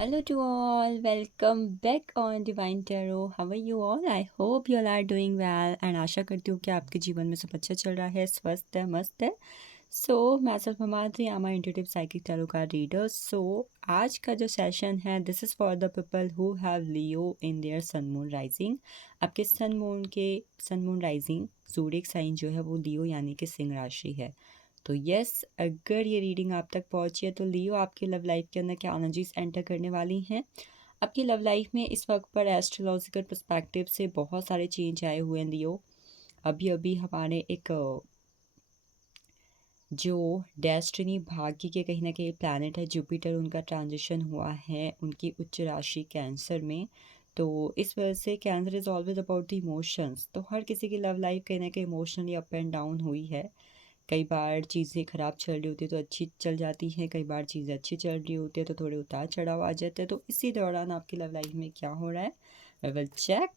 Hello to all, welcome back on Divine Tarot. How are you all? I hope you all are doing well and आशा करती हूँ कि आपके जीवन में सब अच्छा चल रहा है, स्वस्थ है, मस्त है. myself Mamadri, I'm an intuitive psychic tarot card reader. आज का जो सेशन है, this is for the people who have Leo in their sun moon rising. आपके sun moon rising zodiac sign जो है वो लियो यानी कि सिंह राशि है. तो यस, अगर ये रीडिंग आप तक पहुंची है तो लियो आपकी लव लाइफ के अंदर क्या एनर्जीज एंटर करने वाली हैं. आपकी लव लाइफ में इस वक्त पर एस्ट्रोलॉजिकल पर्सपेक्टिव से बहुत सारे चेंज आए हुए हैं लियो. अभी अभी हमारे एक जो डेस्टिनी भाग्य के कहीं ना कहीं प्लैनेट है जुपिटर, उनका ट्रांजिशन हुआ है उनकी उच्च राशि कैंसर में. तो इस वजह से cancer is always about the emotions. तो हर किसी की लव लाइफ कहीं ना कहीं इमोशनली अप एंड डाउन हुई है. कई बार चीज़ें ख़राब चल रही होती है तो अच्छी चल जाती हैं, कई बार चीज़ें अच्छी चल रही होती है तो थोड़े उतार चढ़ाव आ जाते हैं. तो इसी दौरान आपकी लव लाइफ में क्या हो रहा है, वी विल चेक.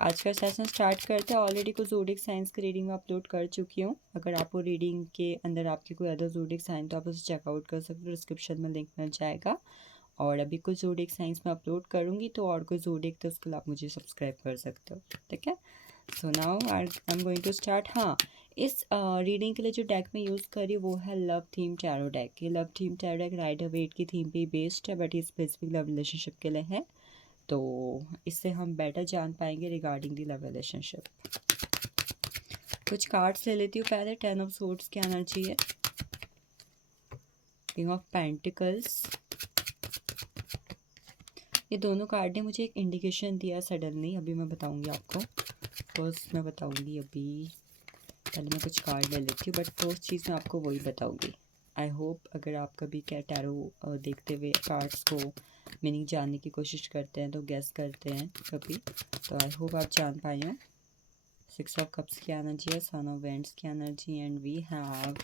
आज का सेशन स्टार्ट करते हैं. ऑलरेडी कुछ ज़ोडिक साइंस की रीडिंग में अपलोड कर चुकी हूँ. अगर आपको रीडिंग के अंदर आपके कोई अदर ज़ोडिक साइन तो आप उसे चेकआउट कर सकते हो, डिस्क्रिप्शन में लिंक मिल जाएगा. और अभी कुछ ज़ोडिक साइंस में अपलोड करूँगी तो और कोई ज़ोडिक तो उसके लिए आप मुझे सब्सक्राइब कर सकते हो, ठीक है. So now I am going to start. हाँ, इस रीडिंग के लिए जो डेक में यूज़ करी वो है लव थीम टैरो डेक. ये love theme tarot deck rider Waite की थीम पे बेस्ड है, बट ये स्पेसिफिक लव रिलेशनशिप के लिए है. तो इससे हम बेटर जान पाएंगे रिगार्डिंग दी लव रिलेशनशिप. कुछ कार्ड्स ले लेती हूँ पहले. 10 ऑफ सोर्ड्स की एनर्जी है, किंग ऑफ पेंटिकल्स. ये दोनों कार्ड ने मुझे एक इंडिकेशन दिया सडनली, अभी मैं बताऊंगी आपको. फर्स्ट मैं बताऊंगी अभी, पहले मैं कुछ कार्ड ले लेती हूँ, बट फर्स्ट चीज़ मैं आपको वही बताऊंगी. आई होप अगर आप कभी क्या टैरो देखते हुए कार्ड्स को मीनिंग जानने की कोशिश करते हैं तो गेस करते हैं कभी, तो आई होप आप जान पाए हो. 6 ऑफ कप्स की एनर्जी है, सन ऑफ वेंट्स की energy, and we have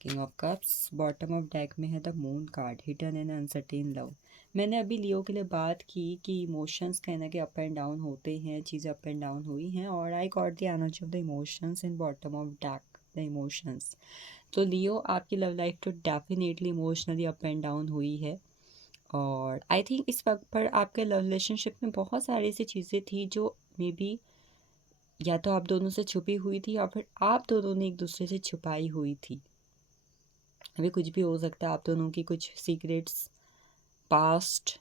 king of cups. Bottom of deck में है the moon card, hidden and uncertain love. मैंने अभी लियो के लिए बात की कि इमोशंस कहना कि अप एंड डाउन होते हैं, चीज़ें अप एंड डाउन हुई हैं, और आई got the energy of the emotions in bottom of deck, the emotions. तो लियो आपकी लव लाइफ तो definitely emotionally up and down हुई है. और आई थिंक इस वक्त पर आपके लव रिलेशनशिप में बहुत सारी ऐसी चीज़ें थी जो मे बी या तो आप दोनों से छुपी हुई थी या फिर आप दोनों ने एक दूसरे से छुपाई हुई थी. अभी कुछ भी हो सकता है, आप दोनों की कुछ secrets, past,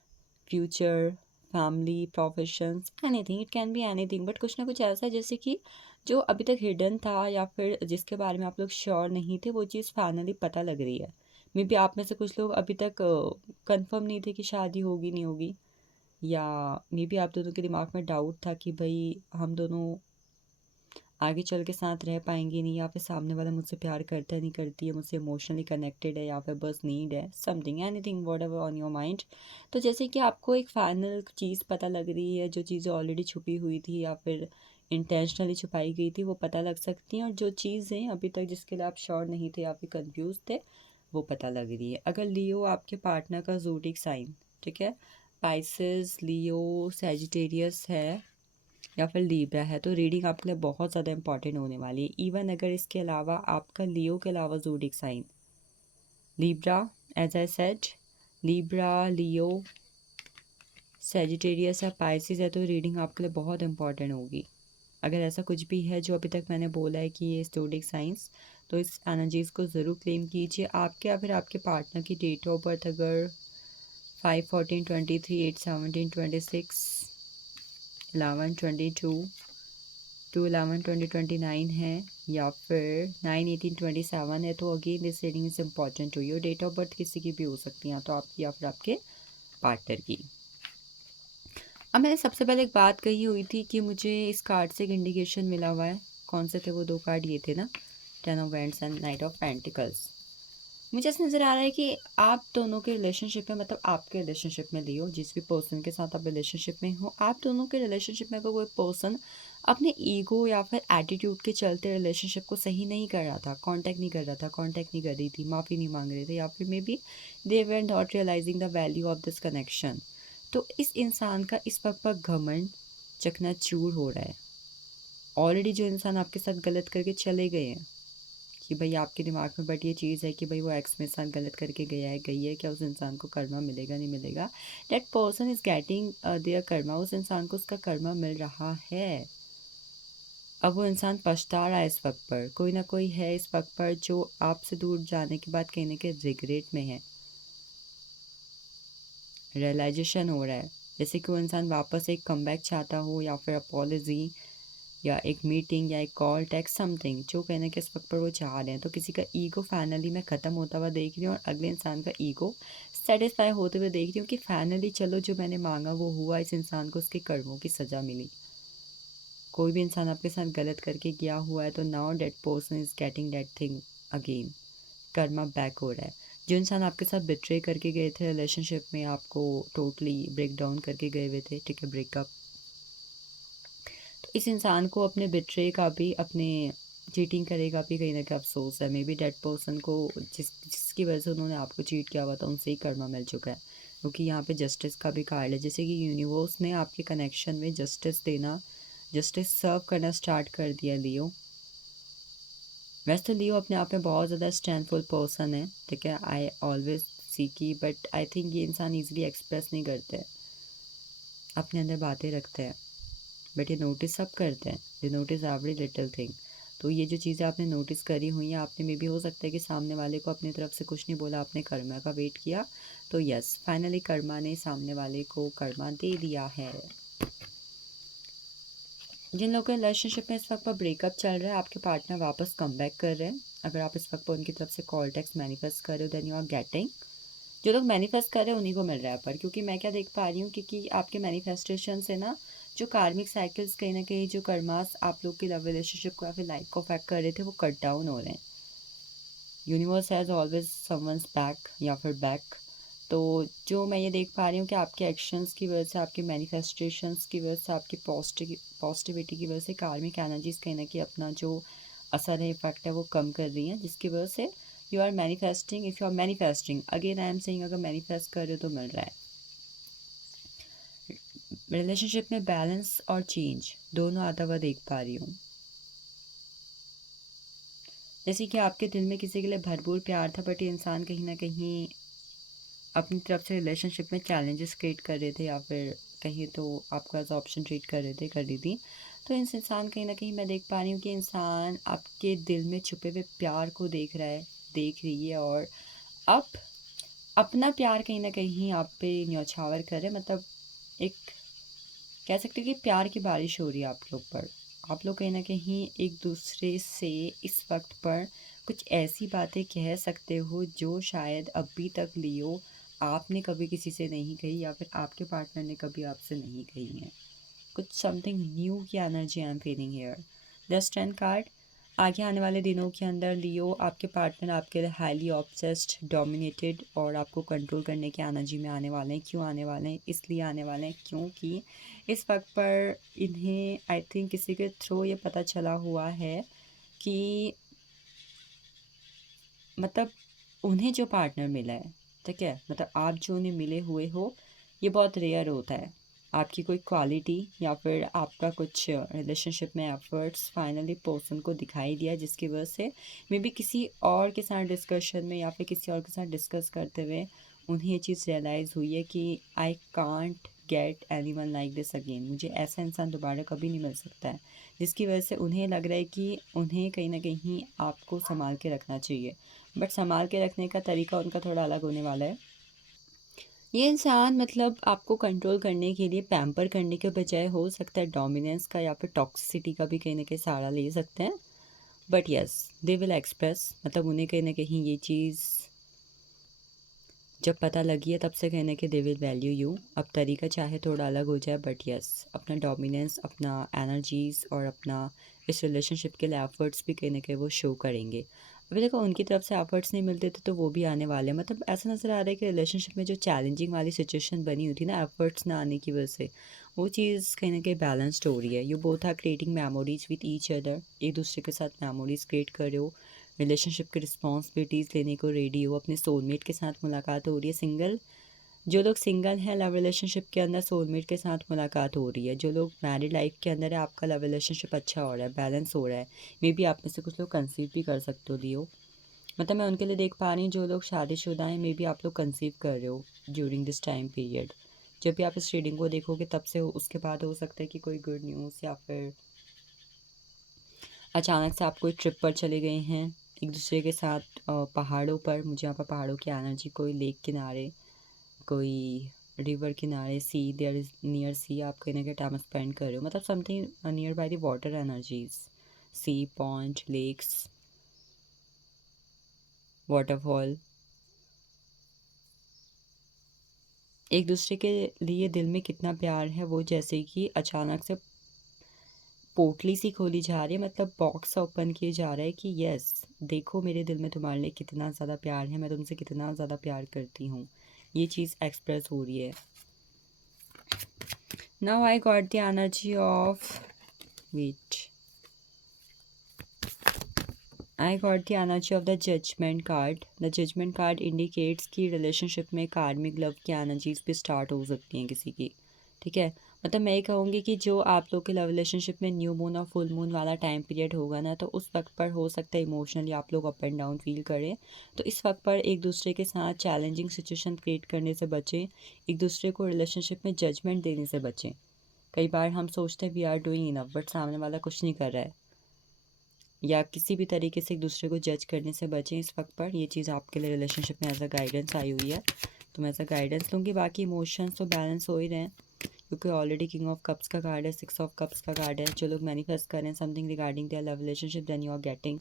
future, family, professions, anything, it can be anything, but कुछ ना कुछ ऐसा जैसे कि जो अभी तक हिडन था या फिर जिसके बारे में आप लोग श्योर नहीं थे, वो चीज़ फाइनली पता लग रही है. मे बी आप में से कुछ लोग अभी तक कंफर्म नहीं थे कि शादी होगी नहीं होगी, या मे बी आप दोनों के दिमाग में डाउट था कि भाई हम दोनों आगे चल के साथ रह पाएंगे नहीं, या फिर सामने वाला मुझसे प्यार करता है नहीं करती है, मुझसे इमोशनली कनेक्टेड है या फिर बस नीड है, something, anything, what ever on your mind. तो जैसे कि आपको एक फाइनल चीज़ पता लग रही है, जो चीज़ें ऑलरेडी छुपी हुई थी या फिर इंटेंशनली छुपाई गई थी वो पता लग सकती हैं, और जो चीज़ें अभी तक जिसके लिए आप श्योर नहीं थे या फिर कन्फ्यूज थे वो पता लग रही है. अगर लियो आपके पार्टनर का ज़ोडिक साइन, ठीक है, पाइसेस, लियो, सैजिटेरियस है या फिर लीब्रा है, तो रीडिंग आपके लिए बहुत ज़्यादा इंपॉर्टेंट होने वाली है. इवन अगर इसके अलावा आपका लियो के अलावा zodiac sign Libra, as I said, Libra, Leo, Sagittarius या पाइसिस है, तो रीडिंग आपके लिए बहुत इंपॉर्टेंट होगी. अगर ऐसा कुछ भी है जो अभी तक मैंने बोला है कि ये ज़ोडिक साइंस, तो इस एनर्जीज़ को ज़रूर क्लेम कीजिए. आपके या फिर आपके पार्टनर की डेट ऑफ बर्थ अगर 5/14/23, 8/17/26, 11/22, 2/11/2029 है, या फिर 9/18/27 है, तो again this reading is important to you. Date of birth किसी की भी हो सकती है, तो आपकी या फिर आपके पार्टनर की. अब मैंने सबसे पहले एक बात कही हुई थी कि मुझे इस कार्ड से एक इंडिकेशन मिला हुआ है. कौन से थे वो दो कार्ड? ये थे ना, 10 of wands and night of pentacles. मुझे ऐसा नज़र आ रहा है कि आप दोनों के रिलेशनशिप में, मतलब आपके रिलेशनशिप में लियो, जिस भी पर्सन के साथ आप रिलेशनशिप में हो, आप दोनों के रिलेशनशिप में कोई पर्सन अपने ईगो या फिर एटीट्यूड के चलते रिलेशनशिप को सही नहीं कर रहा था, कांटेक्ट नहीं कर रहा था, कांटेक्ट नहीं कर रही थी, माफ़ी नहीं मांग रहे थे, या फिर maybe they were not realising the value of this connection. तो इस इंसान का इस वक्त पर घमंड चकनाचूर हो रहा है. ऑलरेडी जो इंसान आपके साथ गलत करके चले गए हैं, कि भाई आपके दिमाग में बट ये चीज़ है कि भाई वो एक्स मेरे साथ गलत करके गया है गई है, क्या उस इंसान को कर्मा मिलेगा नहीं मिलेगा। That person is getting their karma, उस इंसान को उसका कर्मा मिल रहा है। अब वो इंसान पछता रहा है इस वक्त पर, कोई ना कोई है इस वक्त पर जो आपसे दूर जाने के बाद कहीं ना कहीं रिग्रेट में है, रियलाइजेशन हो रहा है। जैसे कि वो इंसान वापस एक कमबैक चाहता हो, या फिर अपॉलजी, या एक मीटिंग, या एक कॉल, टेक्स्ट, समथिंग जो कहने के इस वक्त पर वो चाह रहे हैं। तो किसी का ईगो फाइनली मैं ख़त्म होता हुआ देख रही हूँ, और अगले इंसान का ईगो सेटिस्फाई होते हुए देख रही हूँ कि फाइनली चलो जो मैंने मांगा वो हुआ, इस इंसान को उसके कर्मों की सज़ा मिली। कोई भी इंसान आपके साथ गलत करके गया हुआ है तो now that person is getting that thing again, Karma back हो रहा है। जो इंसान आपके साथ बिट्रे करके गए थे रिलेशनशिप में, आपको टोटली ब्रेक डाउन करके गए हुए थे, ठीक है, ब्रेकअप, तो इस इंसान को अपने बिट्रे का भी, अपने चीटिंग करेगा भी कहीं ना कहीं अफसोस है। मे बी डेट पर्सन को जिसकी वजह से उन्होंने आपको चीट किया हुआ था उनसे ही कर्मा मिल चुका है, क्योंकि यहाँ पे जस्टिस का भी कार्ड है। जैसे कि यूनिवर्स ने आपके कनेक्शन में जस्टिस देना, जस्टिस सर्व करना स्टार्ट कर दिया लियो। वैसे तो लियो अपने आप में बहुत ज़्यादा स्ट्रेंथफुल पर्सन है, ठीक है, आई ऑलवेज सी की, बट आई थिंक ये इंसान ईजिली एक्सप्रेस नहीं करते हैं, अपने अंदर बातें रखते हैं, बट ये नोटिस सब करते हैं, दे नोटिस एवरी लिटिल थिंग। तो ये जो चीज़ें आपने नोटिस करी हुई हैं, आपने में भी हो सकता है कि सामने वाले को अपनी तरफ से कुछ नहीं बोला, आपने कर्मा का वेट किया, तो यस फाइनली कर्मा ने सामने वाले को कर्मा दे दिया है। जिन लोगों के रिलेशनशिप में इस वक्त पर ब्रेकअप चल रहा है, आपके पार्टनर वापस कम बैक कर रहे हैं। अगर आप इस वक्त पर उनकी तरफ से कॉल टेक्स्ट मैनिफेस्ट कर रहे हो, देन यू आर गेटिंग, जो लोग मैनिफेस्ट कर रहे हैं उन्हीं को मिल रहा है। पर क्योंकि मैं क्या देख पा रही हूँ, क्योंकि आपके मैनिफेस्टेशन से ना जो कार्मिक साइकिल्स कहीं ना कहीं, जो कर्मास आप लोग की लव रिलेशनशिप को या फिर लाइफ को अफेक्ट कर रहे थे, वो कट डाउन हो रहे हैं। Universe has always someone's back या फिर बैक। तो जो मैं ये देख पा रही हूँ कि आपके एक्शंस की वजह से, आपके मैनिफेस्टेशंस की वजह से, आपकी पॉजिटिविटी की वजह से कार्मिक एनर्जीज कहीं ना कहीं अपना जो असर है, इफेक्ट है, वो कम कर रही हैं, जिसकी वजह से you are manifesting. If you are manifesting again, I am saying, अगर मैनिफेस्ट कर रहे हो तो मिल रहा है। रिलेशनशिप में बैलेंस और चेंज दोनों आता हुआ देख पा रही हूँ। जैसे कि आपके दिल में किसी के लिए भरपूर प्यार था, बट ये इंसान कहीं ना कहीं अपनी तरफ से रिलेशनशिप में चैलेंजेस क्रिएट कर रहे थे, या फिर कहीं तो आपको एज ऑप्शन ट्रीट कर रहे थे, कर रही थी। तो इस इंसान कहीं ना कहीं मैं देख पा रही हूँ कि इंसान आपके दिल में छुपे हुए प्यार को देख रहा है, देख रही है, और अब अपना प्यार कहीं ना कहीं आप पे न्यौछावर कर रहे हैं। मतलब एक कह सकते हैं कि प्यार की बारिश हो रही है आपके ऊपर। आप लोग कहीं ना कहीं एक दूसरे से इस वक्त पर कुछ ऐसी बातें कह सकते हो जो शायद अभी तक लियो आपने कभी किसी से नहीं कही, या फिर आपके पार्टनर ने कभी आपसे नहीं कही है। कुछ समथिंग न्यू की energy I am feeling here. The strength card, आगे आने वाले दिनों के अंदर लियो आपके पार्टनर आपके लिए हाईली ऑब्सेस्ड, डोमिनेटेड और आपको कंट्रोल करने की एनर्जी में आने वाले हैं। क्यों आने वाले हैं? इसलिए आने वाले हैं क्योंकि इस वक्त पर इन्हें आई थिंक किसी के थ्रू ये पता चला हुआ है कि मतलब उन्हें जो पार्टनर मिला है, ठीक है, मतलब आप जो उन्हें मिले हुए हो, ये बहुत रेयर होता है। आपकी कोई क्वालिटी या फिर आपका कुछ रिलेशनशिप में एफर्ट्स फाइनली पर्सन को दिखाई दिया, जिसकी वजह से मे बी किसी और के साथ डिस्कशन में या फिर किसी और के साथ डिस्कस करते हुए उन्हें ये चीज़ रियलाइज़ हुई है कि I can't get any one like this again, मुझे ऐसा इंसान दोबारा कभी नहीं मिल सकता है। जिसकी वजह से उन्हें लग रहा है कि उन्हें कहीं ना कहीं आपको संभाल के रखना चाहिए, बट संभाल के रखने का तरीका उनका थोड़ा अलग होने वाला है। ये इंसान मतलब आपको कंट्रोल करने के लिए पैम्पर करने के बजाय हो सकता है डोमिनेंस का या फिर टॉक्सिसिटी का भी कहीं ना कहीं सहारा ले सकते हैं। But yes, they will express, मतलब उन्हें कहीं ना कहीं ये चीज़ जब पता लगी है तब से कहीं ना कहीं दे विल वैल्यू यू। अब तरीका चाहे थोड़ा अलग हो जाए, बट यस अपना डोमिनेंस, अपना एनर्जीज़ और अपना इस रिलेशनशिप के लिए एफर्ट्स भी कहीं ना कहीं वो शो करेंगे। अभी देखो उनकी तरफ से एफर्ट्स नहीं मिलते थे तो वो भी आने वाले हैं। मतलब ऐसा नज़र आ रहा है कि रिलेशनशिप में जो चैलेंजिंग वाली सिचुएशन बनी हुई थी ना एफर्ट्स ना आने की वजह से, वो चीज़ कहीं ना कहीं बैलेंस्ड हो रही है। You both are creating memories with each other, एक दूसरे के साथ मेमोरीज क्रिएट कर रहे हो, रिलेशनशिप की रिस्पॉन्सिबिलिटीज़ लेने को रेडी हो, अपने सोलमेट के साथ मुलाकात हो रही है। सिंगल जो लोग सिंगल हैं, लव रिलेशनशिप के अंदर सोलमेट के साथ मुलाकात हो रही है। जो लोग मैरिड लाइफ के अंदर है, आपका लव रिलेशनशिप अच्छा हो रहा है, बैलेंस हो रहा है। मे बी आप में से कुछ लोग कंसीव भी कर सकते हो लियो। मतलब मैं उनके लिए देख पा रही हूँ जो लोग शादीशुदा हैं, मे बी आप लोग कंसीव कर रहे हो ड्यूरिंग दिस टाइम पीरियड। जब भी आप इस रीडिंग को देखोगे तब से उसके बाद हो सकता है कि कोई गुड न्यूज़ या फिर अचानक से आप कोई ट्रिप पर चले गए हैं एक दूसरे के साथ, पहाड़ों पर। मुझे यहाँ पर पहाड़ों की एनर्जी, कोई लेक किनारे, कोई रिवर किनारे, सी, देयर इज नियर सी, आप कहीं ना कहीं टाइम स्पेंड कर रहे हो। मतलब something near by the water energies, sea, pond, lakes, waterfall. एक दूसरे के लिए दिल में कितना प्यार है वो जैसे कि अचानक से पोटली सी खोली जा रही है, मतलब बॉक्स ओपन किए जा रहा है कि यस, देखो मेरे दिल में तुम्हारे लिए कितना ज़्यादा प्यार है, मैं तुमसे कितना ज़्यादा प्यार करती हूँ। ये चीज़ एक्सप्रेस हो रही है। Now I got the energy of, wait, I got the energy of the judgement card. The judgement card indicates कि रिलेशनशिप में कार्मिक लव की एनर्जीज भी स्टार्ट हो सकती हैं किसी की। ठीक है, मतलब मैं ये कहूँगी कि जो आप लोग के लव रिलेशनशिप में न्यू मून और फुल मून वाला टाइम पीरियड होगा ना, तो उस वक्त पर हो सकता है इमोशनली आप लोग अप एंड डाउन फील करें। तो इस वक्त पर एक दूसरे के साथ चैलेंजिंग सिचुएशन क्रिएट करने से बचें, एक दूसरे को रिलेशनशिप में जजमेंट देने से बचें। कई बार हम सोचते हैं we are doing enough, but सामने वाला कुछ नहीं कर रहा है, या किसी भी तरीके से एक दूसरे को जज करने से बचें इस वक्त पर। ये चीज़ आपके लिए रिलेशनशिप में एज अ गाइडेंस आई हुई है, तो मैं एज अ गाइडेंस लूँगी। बाकी इमोशंस तो बैलेंस हो ही रहे हैं, क्योंकि ऑलरेडी किंग ऑफ कप्स का कार्ड है, 6 ऑफ कप्स का कार्ड है। जो लोग मैनिफेस्ट कर रहे हैं something regarding their love relationship, then you are getting.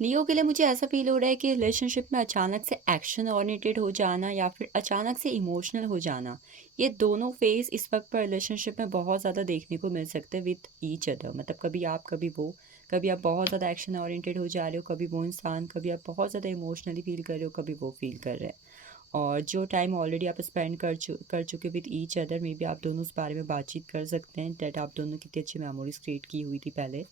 Leo के लिए मुझे ऐसा फील हो रहा है कि रिलेशनशिप में अचानक से एक्शन ओरिएंटेड हो जाना या फिर अचानक से इमोशनल हो जाना, ये दोनों फेज इस वक्त पर रिलेशनशिप में बहुत ज़्यादा देखने को मिल सकते हैं विथ ईच अदर। मतलब कभी आप, कभी वो, कभी आप बहुत ज़्यादा एक्शन ओरिएंटेड हो जा रहे हो, कभी वो इंसान, कभी आप बहुत ज़्यादा इमोशनली फील कर रहे हो, कभी वो फील कर रहे हैं। और जो टाइम ऑलरेडी आप स्पेंड कर चुके with each other, may be आप दोनों उस बारे में बातचीत कर सकते हैं डेट आप दोनों कितनी अच्छी मेमोरीज क्रिएट की हुई थी पहले,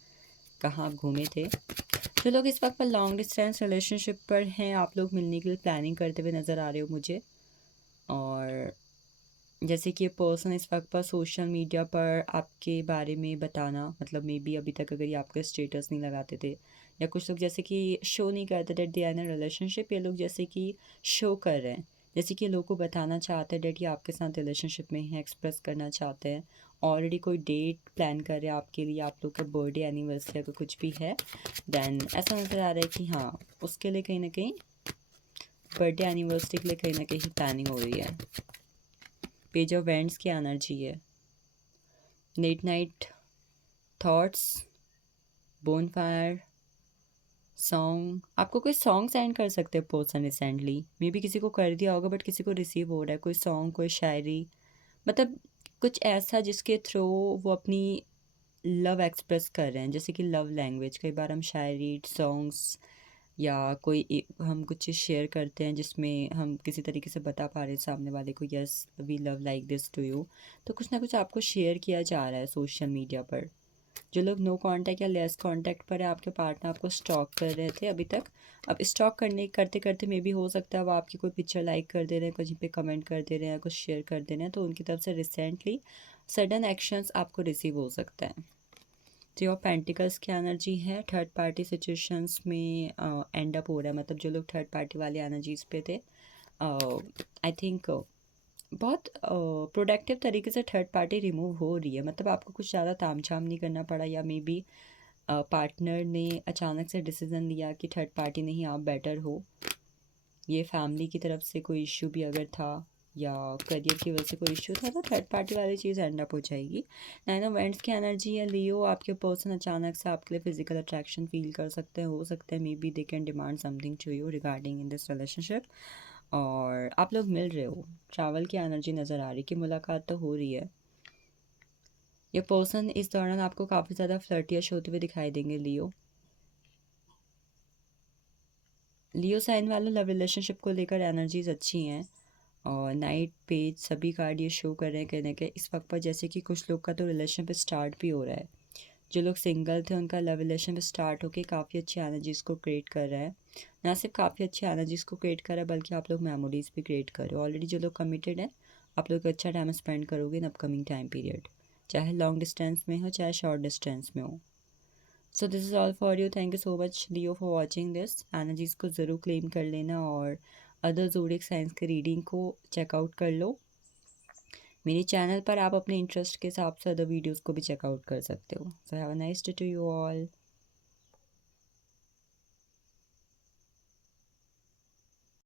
कहाँ आप घूमे थे। जो लोग इस वक्त पर लॉन्ग डिस्टेंस रिलेशनशिप पर हैं, आप लोग मिलने के लिए प्लानिंग करते हुए नज़र आ रहे हो मुझे। और जैसे कि ये पर्सन इस वक्त पर सोशल मीडिया पर आपके बारे में बताना, मतलब मे बी अभी तक अगर ये आपका स्टेटस नहीं लगाते थे, या कुछ लोग जैसे कि शो नहीं करते that they are in relationship, ये लोग जैसे कि शो कर रहे हैं, जैसे कि लोगों को बताना चाहते हैं डेट ये आपके साथ रिलेशनशिप में है, एक्सप्रेस करना चाहते हैं। ऑलरेडी कोई डेट प्लान कर रहे हैं आपके लिए, आप लोग का बर्थडे, एनिवर्सरी अगर कुछ भी है, देन ऐसा नज़र आ रहा है कि हाँ, उसके लिए कहीं ना कहीं, बर्थडे एनिवर्सरी के लिए कहीं ना कहीं प्लानिंग हो रही है। पेज ऑफ वेंट्स की एनर्जी है, late night thoughts, bonfire, song. आपको कोई सॉन्ग सेंड कर सकते हैं पर्सन रिसेंटली, मे बी किसी को कर दिया होगा बट किसी को रिसीव हो रहा है कोई सॉन्ग, कोई शायरी, मतलब कुछ ऐसा जिसके थ्रू वो अपनी लव एक्सप्रेस कर रहे हैं। जैसे कि लव लैंग्वेज, कई बार हम शायरी, सॉन्ग्स, या हम कुछ चीज़ शेयर करते हैं जिसमें हम किसी तरीके से बता पा रहे हैं सामने वाले को, yes we love like this to you. तो कुछ ना कुछ आपको शेयर किया जा रहा है सोशल मीडिया पर। जो लोग नो कांटेक्ट या लेस कांटेक्ट पर है, आपके पार्टनर आपको स्टॉक कर रहे थे अभी तक, अब स्टॉक करते करते मे भी हो सकता है वो आपकी कोई पिक्चर लाइक कर दे रहे हैं, कहीं पे कमेंट कर दे रहे हैं, कुछ शेयर कर दे रहे हैं, तो उनकी तरफ से रिसेंटली सडन एक्शंस आपको रिसीव हो सकता है। थ्री ऑफ पेंटिकल्स की एनर्जी है, थर्ड पार्टी सिचुएशंस में एंड अप हो रहा है। मतलब जो लोग थर्ड पार्टी वाली एनर्जीज पे थे, आई थिंक बहुत प्रोडक्टिव तरीके से थर्ड पार्टी रिमूव हो रही है। मतलब आपको कुछ ज़्यादा तामझाम नहीं करना पड़ा, या मे बी पार्टनर ने अचानक से डिसीज़न लिया कि थर्ड पार्टी नहीं, आप बेटर हो। ये फैमिली की तरफ से कोई इश्यू भी अगर था, या करियर की वजह से कोई इश्यू था, तो थर्ड पार्टी वाली चीज़ एंड अप हो जाएगी। नाइन ऑफ वेंट्स की एनर्जी है, लियो आपके पर्सन अचानक से आपके लिए फिजिकल अट्रैक्शन फील कर सकते हैं, हो सकता है maybe they can demand something to you regarding in this relationship, और आप लोग मिल रहे हो। ट्रैवल की एनर्जी नज़र आ रही कि मुलाकात तो हो रही है। ये पर्सन इस दौरान आपको काफ़ी ज़्यादा फ्लर्टियश होते हुए दिखाई देंगे लियो। लियो साइन वालों लव रिलेशनशिप को लेकर एनर्जीज अच्छी हैं, और नाइट पेज सभी कार्ड ये शो कर रहे हैं कहने के इस वक्त पर, जैसे कि कुछ लोग का तो रिलेशनशिप स्टार्ट भी हो रहा है। जो लोग सिंगल थे उनका लव रिलेशन स्टार्ट होके काफ़ी अच्छी एनर्जीज़ को क्रिएट कर रहा है। ना सिर्फ काफ़ी अच्छी एनर्जीज़ को क्रिएट कर रहा है बल्कि आप लोग मेमोरीज भी क्रिएट कर रहे हो। ऑलरेडी जो लोग कमिटेड हैं आप लोग अच्छा टाइम स्पेंड करोगे इन अपकमिंग टाइम पीरियड, चाहे लॉन्ग डिस्टेंस में हो चाहे शॉर्ट डिस्टेंस में हो। So this is all for you. Thank you so much Leo for watching this. Energies को ज़रूर क्लेम कर लेना और अदर ज़ोडिएक साइंस के रीडिंग को चेकआउट कर लो। मेरे चैनल पर आप अपने इंटरेस्ट के हिसाब से अदर वीडियोज़ को भी चेकआउट कर सकते हो। So have a nice day to you all.